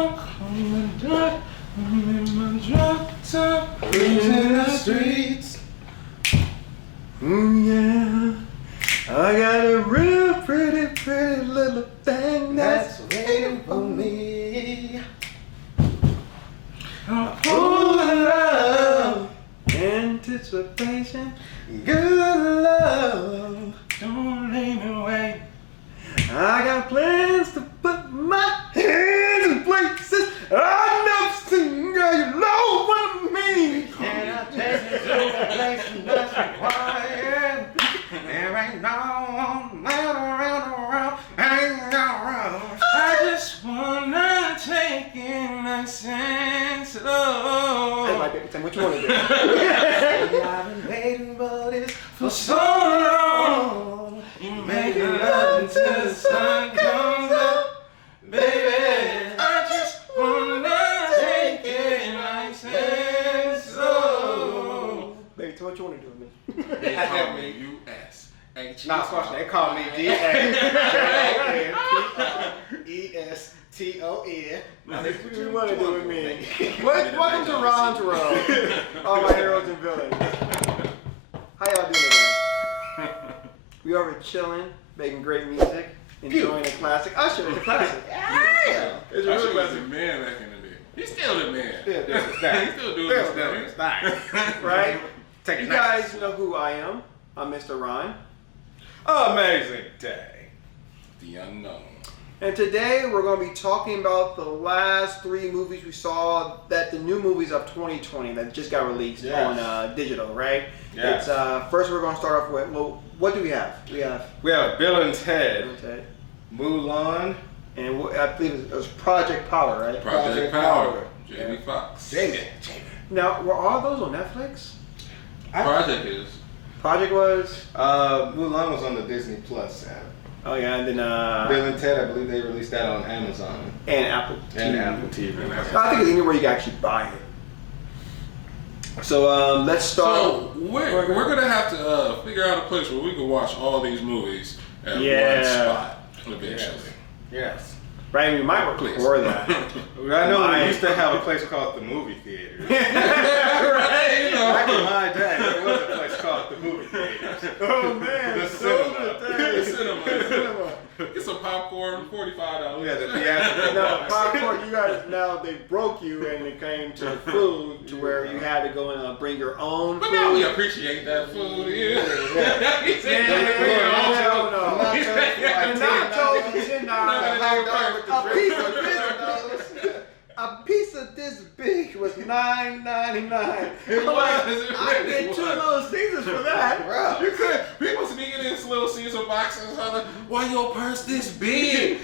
in the dark, I'm in my drop top, cruising the streets. Yeah, I got a real pretty, pretty little thing that's waiting for me. full of love, anticipation, good love. Don't leave me wait. I got plans to put my hands in places I've never seen. Girl, you know what I mean. Can I take you to the place that's required? There ain't no man around, ain't no rush. I just wanna take it nice and slow. Hey, my baby, tell me what you want to do. I've been waiting for this for so long. You make love until the sun comes up, baby. I just wanna take it nice and slow. Baby, tell me what you want to do with me. They call me U.S. Nah, squash, they call me D-A-J-O-N-P-E-S-T-O-N. What do you want to do with me? Welcome to Ron's World. All my heroes and villains. How y'all doing today? We over chilling, making great music, enjoying a classic. Usher is a classic. Yeah. It's a Usher real was classic. the man back in the day. He's still the man. Still doing his thing. He's still doing his Still doing his thing. Right? Take it You nice. guys know who I am. I'm Mr. Ron. Amazing day. The unknown. And today we're going to be talking about the last 3 movies we saw, that the new movies of 2020 that just got released Yes. on digital, right? Yes. It's first we're going to start off with, well, what do we have? We have We have Bill and Ted, Ted, Mulan, and I believe it was Project Power, right? Project Power. Jamie Foxx. Jamie. Now, were all those on Netflix? Project is. Project was, Mulan was on the Disney Plus app. oh yeah, and then Bill and Ted, I believe they released that on Amazon and Apple and TV. Apple TV. And Apple. So I think it's anywhere you can actually buy it. So let's start. So we're gonna have to figure out a place where we can watch all these movies at Yeah. one spot eventually. Yes. Right, we might Please. record that. I know we used to have a place called the movie theater. Right, you know. Back in my day, there was a place called the movie theater. Oh man, The those cinema. are the days. Cinema. Get some popcorn, $45. Yeah, the theatrical. No, box. popcorn, you guys, now they broke you and it came to food to where you had to go and bring your own But food. now we appreciate that food. Yeah. He said, And nachos is $10. A piece of this big was $9.99. It I'm like, was, it I really get 2 was. Little Caesars for that. Bro. You could. People sneaking in Little Caesar boxes. Why your purse this big?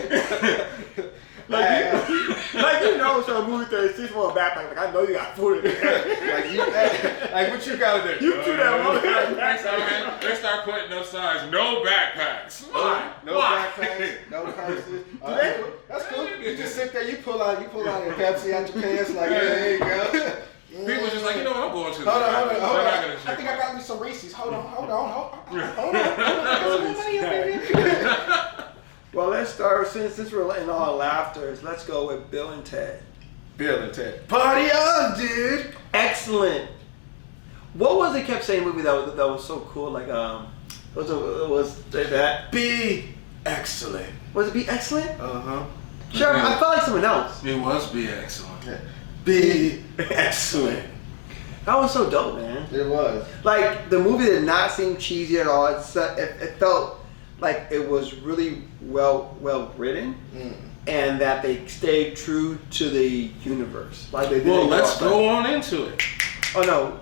Like you know, so movie 36 for a backpack. Like I know you got food in there. Like what you gotta do? You do that one. They start putting up signs. No backpacks. Why? No Why? backpacks, no purses. they- That's cool. You just sit there, you pull out your Pepsi out your pants, like, there you go. People just like, you know what? I'm going to. Hold on. They're not gonna I check think I out. got me some Reese's. Hold on. Well, let's start since we're in all laughter. Let's go with Bill and Ted. Bill and Ted. Party on, dude. Excellent. What was they kept saying in the movie that was so cool? Like was that Be excellent. was it Be Excellent? Uh-huh. Sure, I felt like someone else. It was be excellent. Be excellent. That was so dope, man. It was. Like the movie did not seem cheesy at all. It felt like it was really well written, and that they stayed true to the universe. Like they did. Well, let's go on into it. Oh no,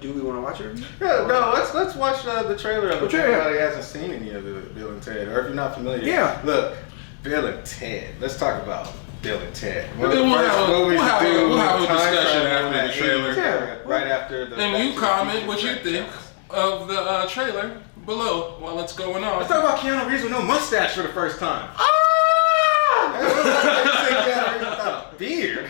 do we want to watch it? Yeah, no, let's watch the trailer of it. The If trailer. anybody hasn't seen any of the Bill and Ted, or if you're not familiar. Yeah. Look, Bill and Ted. Let's talk about Bill and Ted. But then we'll have a time discussion travel after in the that trailer. 80s era, right after the. And you comment what you think of the trailer below while it's going on. Let's talk about Keanu Reeves with no mustache for the first time. Ah! Keanu Reeves without a beard.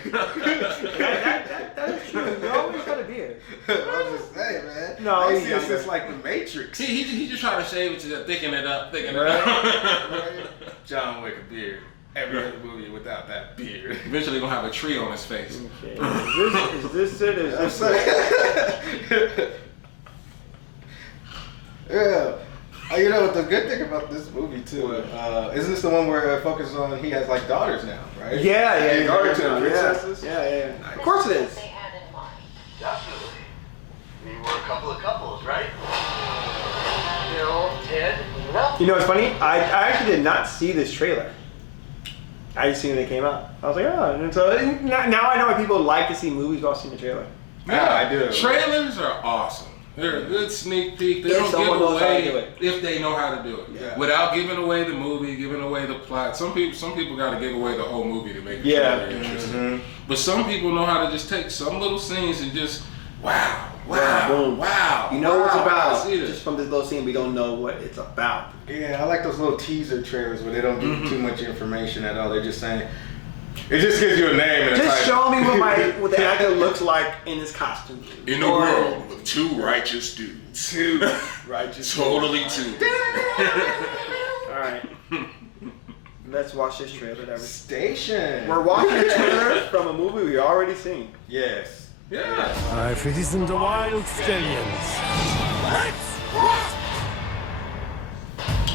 That is true. You always got a beard. I'm just saying, man. No, they he's see us younger. since like the Matrix. He just tried to shave it to thicken it up. Right? John Wick a beard. every other movie without that beard. Eventually, gonna have a tree on his face. Okay. Is this it? Is this it? Yeah. You know, the good thing about this movie too, isn't this the one where it focuses on he has like daughters now, right? Yeah, He's married to the princesses. Yeah. Of course it is. They had in mind. Definitely. We were a couple of couples, right? Bill, Ted, no. You know what's funny? I actually did not see this trailer. I just seen when it came out. I was like, oh, and so now I know why people like to see movies while seeing the trailer. Yeah, I do. Trailers are awesome. They're a good sneak peek. They If don't someone give knows how to away do it. if they know how to do it. Yeah. Without giving away the movie, giving away the plot. Some people got to give away the whole movie to make it Yeah. trailer interesting. Mm-hmm. But some people know how to just take some little scenes and just wow. Boom. Wow. You know what it's wow, about. I see this. Just from this little scene, we don't know what it's about. Yeah, I like those little teaser trailers where they don't give too much information at all. They're just saying, it just gives you a name and a Just title. show me what the actor looks like in his costume. In a Or- world with two righteous dudes. Two righteous. Totally two. All right. Let's watch this trailer. That was- Station. We're watching a trailer from a movie we already seen. Yes. Yeah. I frightened the wild stallions.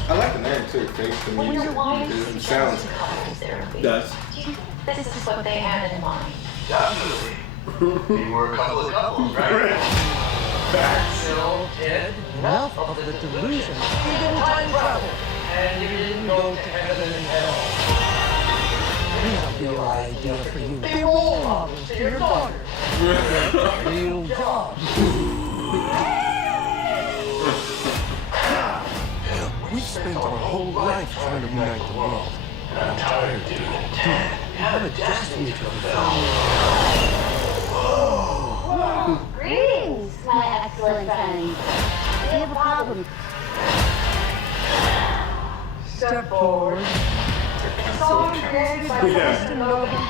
I like the name too. Face the Well, music. why It is sounds. couples therapy? Does. Do you think this is what they had in mind? Definitely. We were a couple of couples, right? Bill, Ted, Enough of the delusion. You didn't time travel. And you didn't go to heaven and hell. Here's a real idea for you. Be role models to your daughter. Real job. We spent our whole life trying to unite the world. And I'm tired, dude. Ted, you have a destiny to fulfill. Greetings, my excellent friends. We have a problem. Step forward. A song created by Preston Logan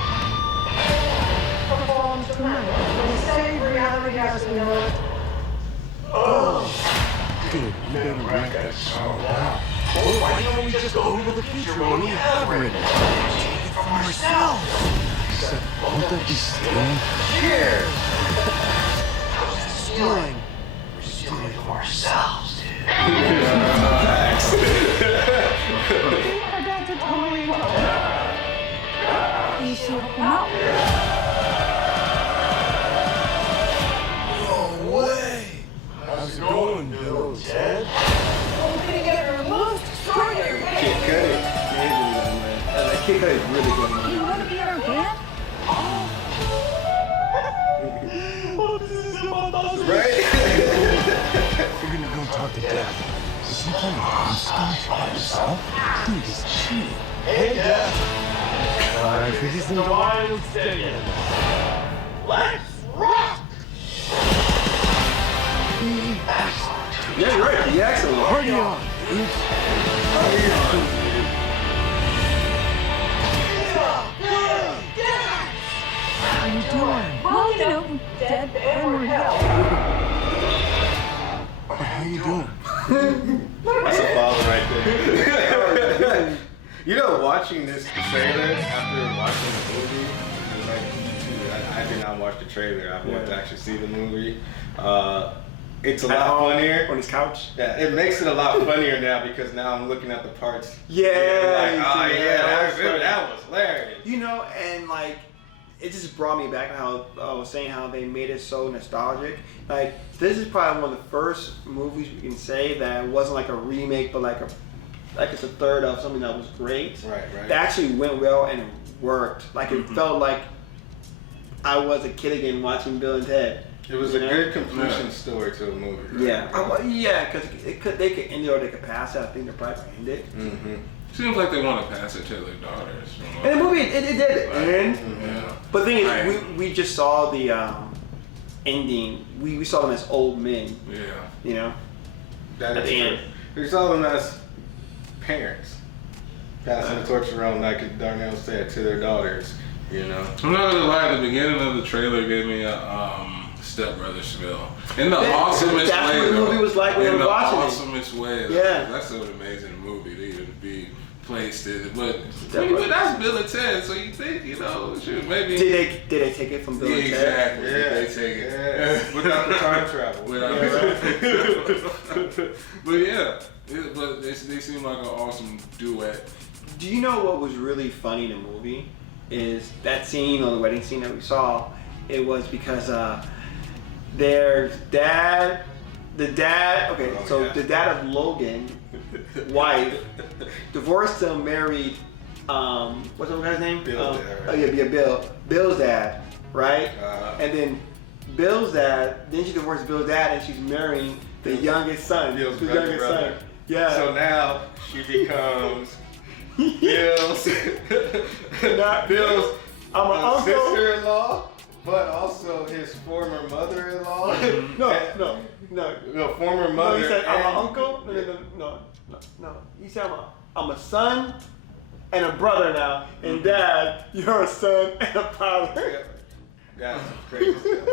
performs tonight. We save reality as we know it. Dude, you better write that song down. Or why don't we just go to the future when we have it? Take it from ourselves. Except, won't that be stealing? Cheers! Stealing. We're stealing from ourselves, dude. Our dads are totally in trouble. You should help them out. No way. How's it going, Bill? Ted? Kid Cudi. That Kid Cudi is really good. You want to be in our band? Right? We're gonna go talk to Dad. Is he playing hostage by himself? Dude, he's cheating. Hey, Dad. I frightened the wild stallions. Let's rock! Yeah, you're right. The accent. Party on, dudes. How you doing? Well, you know, dead and we're hell. How you doing? That's a father right there. You know, watching this trailer after watching the movie, like, I did not watch the trailer. I want to actually see the movie. It's a At lot home, funnier. on his couch. Yeah, it makes it a lot funnier now because now I'm looking at the parts. Yeah, like, you oh see, yeah, that was funny. that was hilarious. You know, and like, it just brought me back to how I was saying how they made it so nostalgic. Like, this is probably one of the first movies we can say that wasn't like a remake, but like it's a third of something that was great. Right. That actually went well and it worked. Like, it felt like I was a kid again watching Bill and Ted. It was a good completion story to a movie. Right? Yeah, because they could end it or they could pass it. I think they're probably gonna end it. Mm-hmm. Seems like they want to pass it to their daughters. And the movie, it did it. And Yeah. but the thing Right. is, we just saw the ending. We saw them as old men. Yeah. You know. That At is the true. end. We saw them as parents, passing the torch around like Darnell said to their daughters. You know. I'm not gonna lie, the beginning of the trailer gave me a Step Brothers feel. In the awesomest that's way. what the though. movie was like when In we were the watching it. awesomest way. though. Yeah. That's an amazing movie to even be placed it, but that's Bill and Ted, so you think, you know, shoot, maybe. Did they take it from Bill Yeah, and Ted? exactly. Yeah, They take it. yeah. Without the time travel. But yeah, but they seem like an awesome duet. Do you know what was really funny in the movie? Is that scene, or the wedding scene that we saw, it was because their dad, the dad of Logan, wife, divorced him, married, what's the guy's name? Bill's dad, Bill. Bill's dad, right? Uh-huh. And then Bill's dad, then she divorced Bill's dad and she's marrying the youngest son. Bill's the brother. youngest son. Yeah. So now she becomes Bill's Not Bill's. I'm an uncle. sister-in-law, but also his former mother-in-law. No. No, former No, mother. he said I'm and- an uncle. No. He said I'm a son and a brother now, and dad, you're a son and a father. That's some crazy stuff.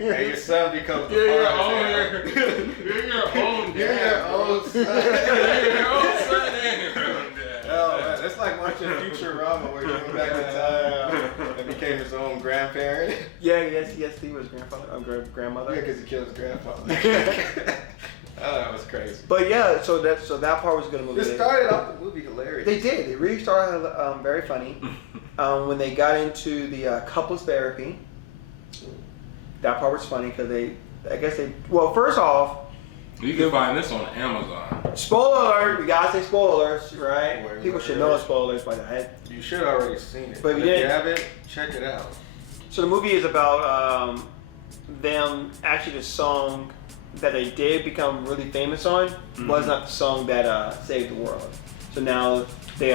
And your son becomes the You're your father. own. You're your own. You're your own son. You're your own son and your own dad. Oh man, that's like watching Futurama where he went back in time and became his own grandparent. Yes, he was grandfather, Yeah, grandmother. because he killed his grandfather. Oh, that was crazy. But yeah, so that part was a good movie. It started off the movie hilarious. They did. They really started very funny. When they got into the couples therapy, that part was funny because well, first off, You can find this on Amazon. spoiler alert. We gotta say spoilers, right? Spoilers. People should know spoilers by the head. You should already seen it. But if you if you didn't- haven't, check it out. So the movie is about them. Actually, the song that they did become really famous on was not the song that saved the world. So now they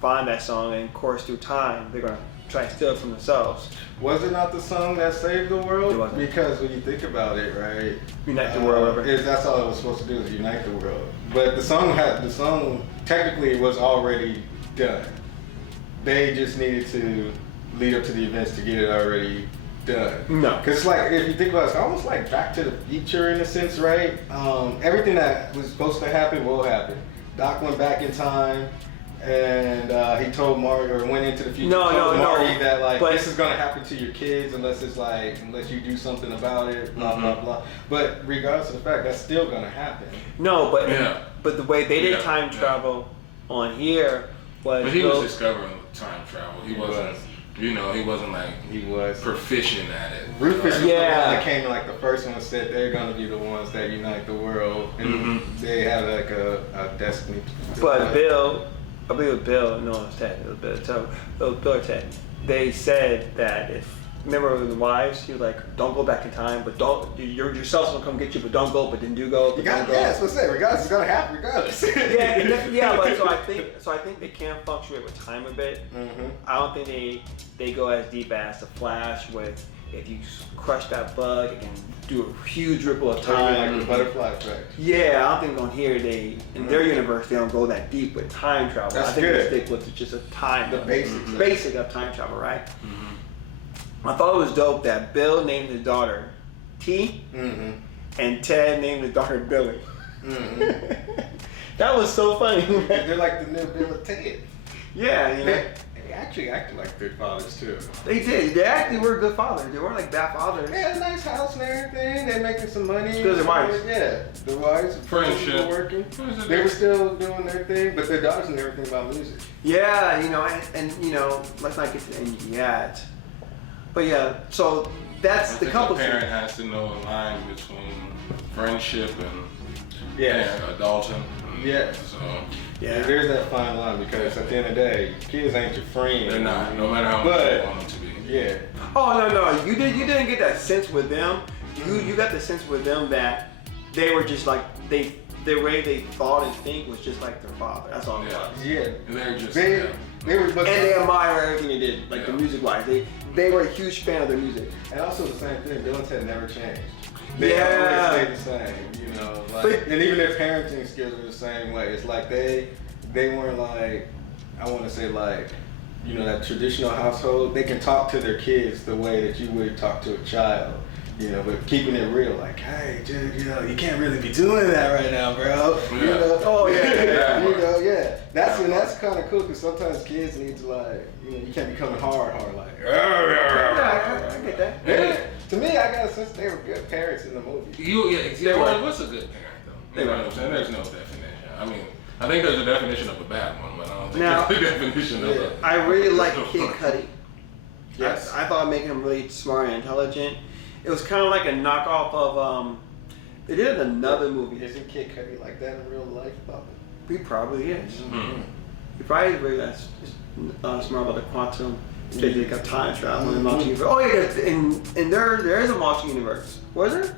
find that song, and of course, through time, they're gonna try and steal it from themselves. Was it not the song that saved the world? It wasn't. Because when you think about it, right? Unite the world, whatever. That's all it was supposed to do is unite the world. But the song technically was already done. They just needed to lead up to the events to get it already done. No. Because it's like, if you think about it, it's almost like Back to the Future in a sense, right? Everything that was supposed to happen will happen. Doc went back in time, and he told Marty, or went into the future, told Marty that like but- this is gonna happen to your kids unless you do something about it, blah blah blah. But regardless of the fact, that's still gonna happen. No, but Yeah. but the way they did Yeah, time yeah. travel on here was But he was Bill- discovering time travel. He wasn't, you know, he wasn't like He was. proficient at it. Rufus was the Yeah. one that came in, like the first one said they're gonna be the ones that unite the world, and they have like a destiny. to do But that. Bill, I believe it was Bill. No, it was Ted. It was Bill. It was Bill or Ted. They said that remember with the wives, he was like, don't go back in time, but yourself will come get you, but don't go, but then do go. But You got, don't go. yeah, that's what I said. Regardless, it's gonna happen regardless. yeah, but so I think they can fluctuate with time a bit. Mhm. I don't think they go as deep as the Flash with if you crush that bug, it can do a huge ripple of Like time. the butterfly effect. Yeah, I don't think on here in their universe they don't go that deep with time travel. That's I think good. they stick with just a time, The basics. basic of time travel, right? I thought it was dope that Bill named his daughter T, Mm-hmm. and Ted named his daughter Billy. Mm-hmm. That was so funny. They're like the new Bill and Ted. Yeah, you know. They actually acted like good fathers too. They did. They actually were good fathers. They weren't like bad fathers. They had a nice house and everything. They're making some money. Because their wives. Yeah, the wives. Friendship. Were working. They were still doing their thing, but their daughters knew everything about music. Yeah, you know, and you know, let's not get to the end yet. But yeah, so that's I the think couple a parent scene. has to know a line between friendship and Yes. adulting. Yes. So Yeah. There's that fine line because at the end of the day, kids ain't your friend. they're not, no matter how much But- you want them to be. Yeah. Oh no, you didn't get that sense with them. You got the sense with them that they were just like the way they thought and think was just like their father. That's all it Yeah. was. Yeah. They're just They were, but And they admire everything they did, like the Yeah. music wise. They were a huge fan of their music. and also the same thing. Bill and Ted never changed. They Yeah. always stayed the same. You know, like, But- and even their parenting skills were the same way. It's like they weren't like, I want to say like, you know, that traditional household. They can talk to their kids the way that you would talk to a child. You know, but keeping it real, like, hey, dude, you know, you can't really be doing that right now, bro. You Yeah. know, Oh, yeah. you know, yeah. That's kind of cool because sometimes kids need to like, you know, you can't be coming hard, like. Yeah, I get that. Yeah. To me, I got a sense they were good parents in the movie. What's a good parent though? You know what I'm saying? There's no definition. I mean, I think there's a definition of a bad one, but I don't think Now- there's a definition of a. I really like Kid Cudi. Yes. I thought making him really smart and intelligent. It was kind of like a knockoff of they did another movie. Isn't Kid Cudi like that in real life, Bubba? He probably is. Hmm. He probably is really smart about the quantum physics of time travel and multi universe. Oh yeah, and there is a multi universe. Was there?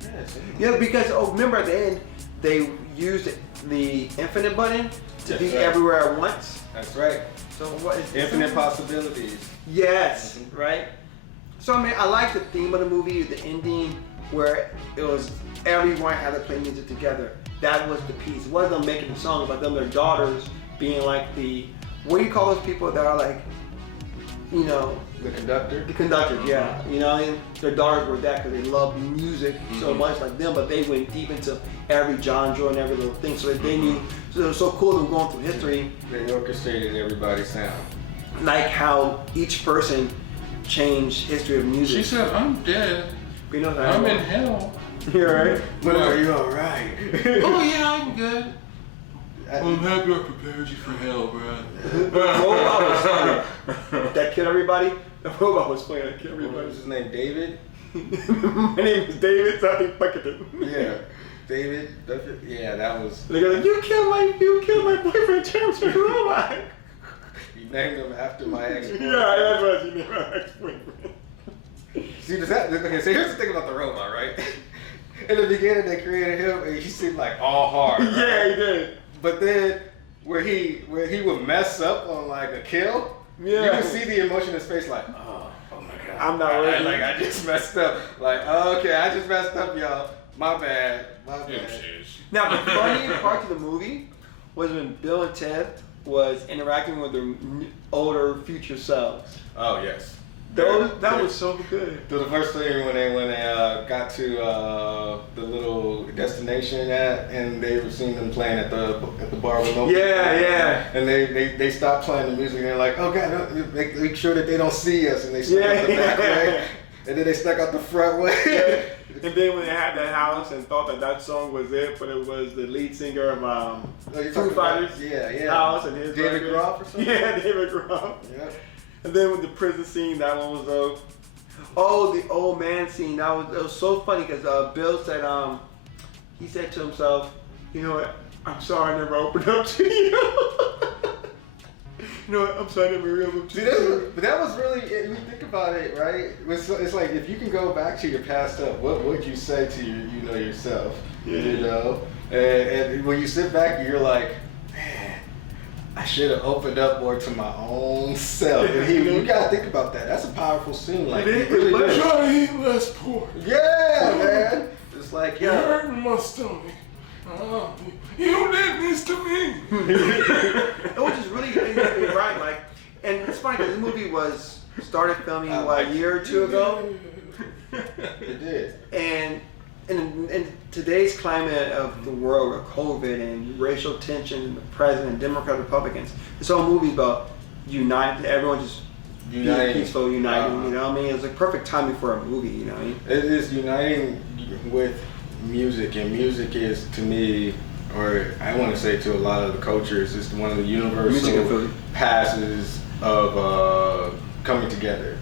Yes. Yeah, because remember at the end they used the infinite button to That's be right. everywhere at once. That's right. So what is Infinite possibilities. Yes, right. So I mean, I like the theme of the movie, the ending, where it was everyone had to play music together. That was the piece. It wasn't them making the song, but them their daughters being like the what do you call those people that are like, you know, The conductor. the conductors? Yeah, you know, and their daughters were that because they loved music so much like them, but they went deep into every genre and every little thing, so that they knew. So it was so cool them going through history, They orchestrated everybody's sound. like how each person changed history of music. She said, "I'm dead. You know that I'm in hell." You're right. But are you alright? Oh yeah, I'm good. I'm happy I prepared you for hell, bro. Robot was funny. That killed everybody. The robot was funny. That killed What everybody. was his name? David? My name is David. So I think fuck it. Yeah. David? Yeah, that was. They go like, you killed my boyfriend, James the robot. You named him after my ex. Yeah, that's what she named my ex-boyfriend. See, okay, so here's the thing about the robot, right? In the beginning, they created him, and he seemed like all hard. Right? Yeah, he did. But then, where he would mess up on like a kill, Yeah. you can see the emotion in his face, like, oh my god, I'm not ready. Like I just messed up. Like, oh, okay, I just messed up, y'all. My bad. My Yeah, bad. sheesh. Now, the funny part of the movie was when Bill and Ted was interacting with their older future selves. Oh yes. That was so good. So the first thing when they got to the little destination and they were seeing them playing at the bar with no Yeah, yeah. and they stopped playing the music and they're like, oh god, make sure that they don't see us, and they snuck out the back way, and then they snuck out the front way. And then when they had that house and thought that song was it, but it was the lead singer of you're Foo talking about- Fighters yeah. house and his David records. Groff or something? Yeah, David Groff. Yeah. And then with the prison scene, that one was dope. Oh, the old man scene, it was so funny because Bill said he said to himself, you know what, I'm sorry I never opened up to you. You know what, I'm sorry I never opened up to you. But that was really, if you think about it, right? It's like if you can go back to your past self, what would you say to yourself? Yeah. You know, and when you sit back, you're like, man, I should have opened up more to my own self. And you gotta think about that. That's a powerful scene. Like, It is. it really is. Try to eat less pork. Yeah, man. It's like, You're yeah. hurting my stomach. You did this to me. Which is really exactly right. Like, and it's funny because this movie was started filming a year or two ago, It did. and in today's climate of the world with COVID and racial tension and the president, Democrats, Republicans, this whole movie's about uniting. Everyone just being Uniting. peaceful, uniting. You know what I mean? It was like perfect timing for a movie. You know what I mean? It is uniting with music, and music is, to me, or I want to say to a lot of the cultures, it's one of the Music and universal food. passes of coming together,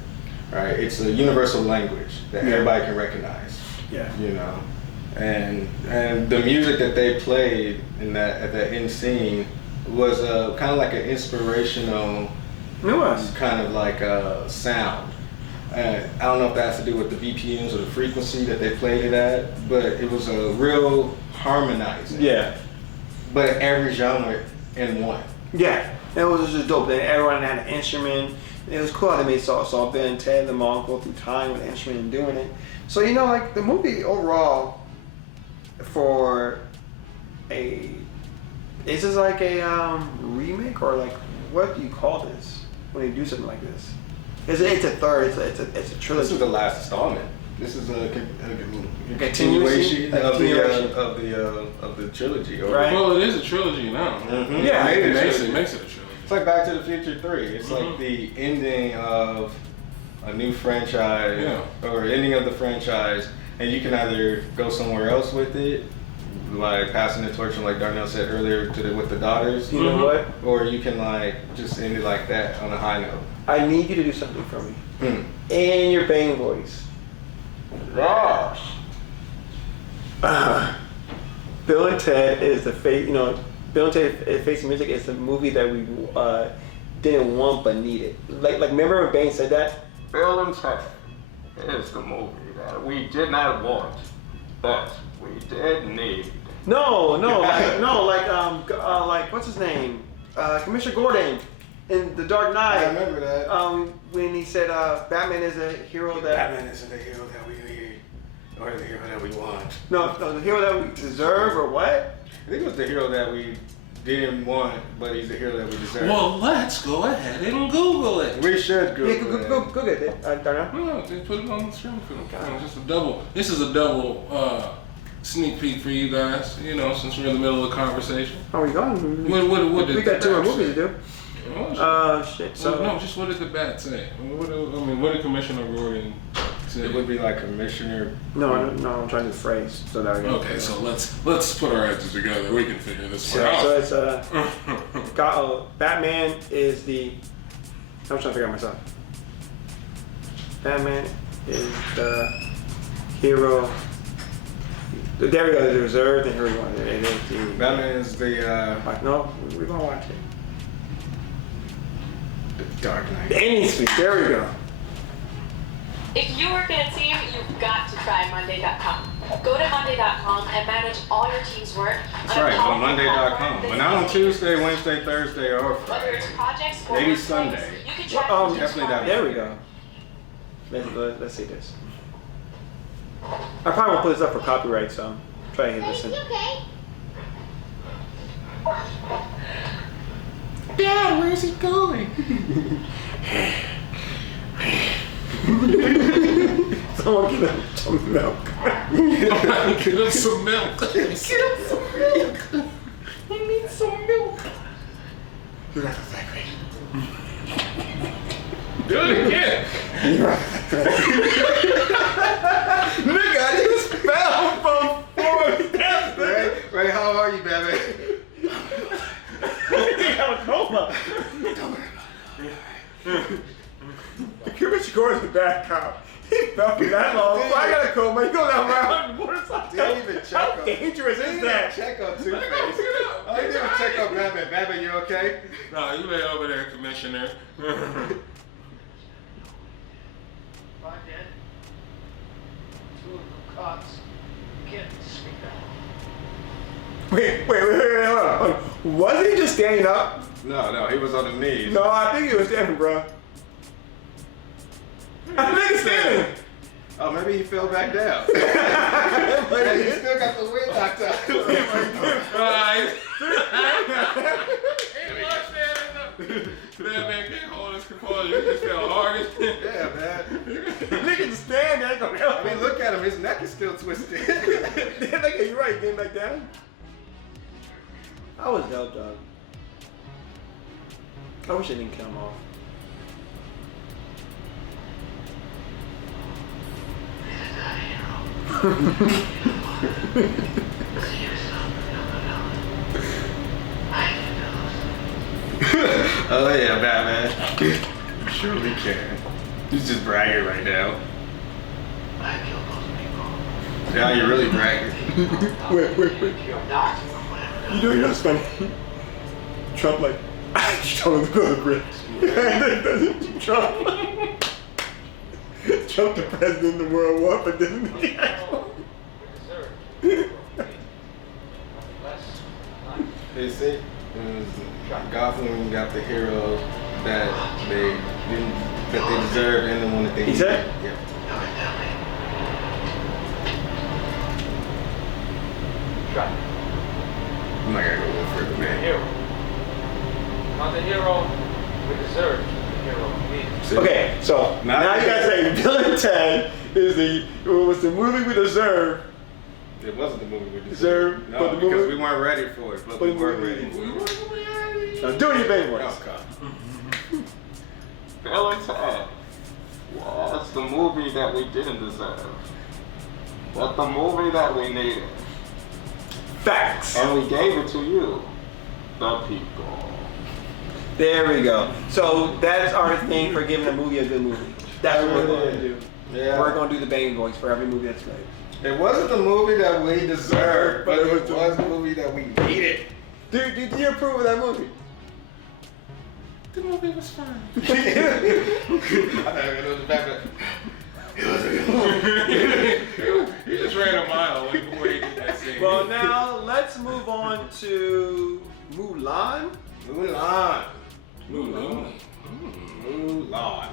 right? It's a universal language that everybody can recognize, Yeah. you know, and the music that they played at that end scene was kind of like an inspirational It was. kind of like a sound. I don't know if that has to do with the BPMs or the frequency that they played it at, but it was a real harmonizing. Yeah. But every genre in one. Yeah, it was just dope. Then everyone had an instrument. It was cool how they made saw Ben and Ted, them all go through time with the instrument and doing it. So you know, like the movie overall, for is this like a remake or like what do you call this when you do something like this? It's a third. It's a This trilogy. was the last installment. this is a Continuation? continuation of Continuation. of the trilogy. Or, Right. Well, it is a trilogy now. Mhm. Yeah, It It makes makes it a trilogy. It's like Back to the Future 3. It's like the ending of a new franchise or ending of the franchise, and you can either go somewhere else with it, like passing the torch, like Darnell said earlier, with the daughters, You know what? or you can like just end it like that on a high note. I need you to do something for me. Hmm. In your Bane voice. Gosh. Bill and Ted is the face, you know, Bill and Ted Face the Music is the movie that we didn't want but needed. Like remember when Bane said that? Bill and Ted is the movie that we did not want, but we did need. No, like what's his name? Commissioner Gordon in The Dark Knight. I remember that. When he said Batman is a hero that Batman isn't the hero that we need, or the hero that we want. no, the hero that we deserve or what? I think it was the hero that we didn't want, but he's the hero that we deserve. Well, let's go ahead and Google it. we should Yeah, Google go get it. Darnell. No, they put it on the screen for them. Just a double. This is a double sneak peek for you guys. You know, since we're in the middle of the conversation. How are we going? What did We got the 2 more bat movies say? to do. Shit. So So no, just what did the bat say? What did Commissioner Gordon say? It would be like Commissioner. no, I'm trying to phrase so that we Okay, so let's put our heads together. We can figure this one So out. it's Batman is the. I'm trying to figure out myself. Batman is the hero. There we go. The reserved and here we go. It is the. Batman is the No, we're gonna watch it. Dark The Knight. ending speech. There we go. If you work in a team, you've got to try Monday.com. Go to Monday.com and manage all your team's work. That's right, on Monday.com. But not on Tuesday, Wednesday, Thursday, or Whether Friday. it's projects or Maybe workflows, Sunday. You can track Oh, your team's definitely that progress. There we go. Let's see this. I probably won't put this up for copyright, so try to hit this in. Dad, where's he going? Someone get him some milk. Get us some milk. Get him some milk. He needs some milk. You're not that great. Do it again. Nigga, I just fell from 4 steps. Ray, how are you, Batman? He got a coma. Commissioner Gordon's a bad cop. He fell for that long. So I got a coma. He goes down around motorcycle. Didn't even check How on- dangerous is that? Check on Two-Face. Get I didn't even check on Batman. Batman, you okay? No, you lay over there, Commissioner. Fine, Dad. 2 of them cops. You can't speak that. Wait, hold on. Was he just standing up? No, he was on his knees. No, I think he was standing, bro. I think he's standing. Oh, maybe he fell back down. Yeah, he still got the wind knocked out. Right. That man can't hold his composure. He just fell hard. Yeah, man. Nigga just stand there. Gonna help I mean, look at him. His neck is still twisted. Like, you're right, getting back down. I was dope, dog. I wish I didn't kill him off. Oh yeah, Batman. You surely can. He's just bragging right now. I killed those people. Now you're really bragging. Wait. You're not. You know what's funny? Trump like, I told him to build a bridge. Trump. Trump the president of the world war, but didn't he? They say Gotham got the heroes that they deserve and the one that they He need. said? Yep. I'm not gonna go no further, man. Hero. Not the hero we deserve. The hero we need. See? Okay, so Not now you the guys say Bill and Ted was the movie we deserved. It wasn't the movie we Deserve, deserved. No, but the because movie- we weren't ready for it. But we were ready. Now do your baby voice. Okay. Bill and Ted was the movie that we didn't deserve, but the movie that we needed. Facts. And we gave it to you, the people. There we go. So that's our thing for giving a movie a good movie. That's what we're going to do. Yeah. We're going to do the Bane voice for every movie that's made. It wasn't the movie that we deserved, but it was the movie that we needed. Dude, do you approve of that movie? The movie was fine. I thought it was the fact that it was a good movie. He just ran a mile before he did that scene. Well, now let's move on to Mulan. Mulan. Mulan. Mulan.